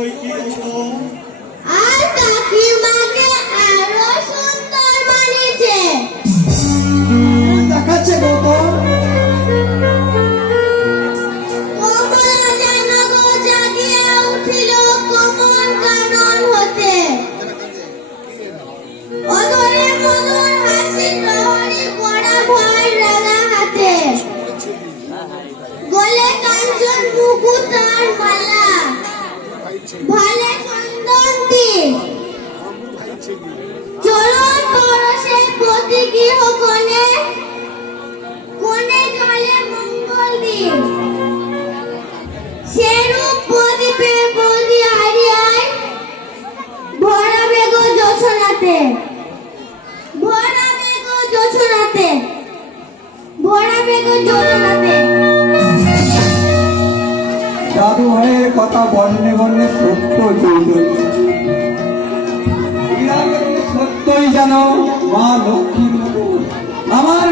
কইছো আর কাকিমাকে আরো সুন্দর মানিয়েছে। দেখাচ্ছে গো কমলা যেন গো জাগিয়া উঠিল কোমল কানন হতে। অধরে মধুর হাসি প্রহরী পড়া ভয় রাগা হাতে। গলে কাঞ্চন মুকুট আর মালা, ভালে চন্দনটি চরণ পরশে প্রতি গৃহ কোণে কোণে জলে মঙ্গল দিন। সেরূপ প্রদীপে প্রদি হারিয়ায় ভরাবে গো জোছনাতে, ভরাবে গো জোছনাতে, ভরাবে গো জোছনাতে। দাদু ভাইয়ের কথা বর্ণে বর্ণে সত্য চৌধুরী সত্যই জানো মা লক্ষ্মীর মতো আমার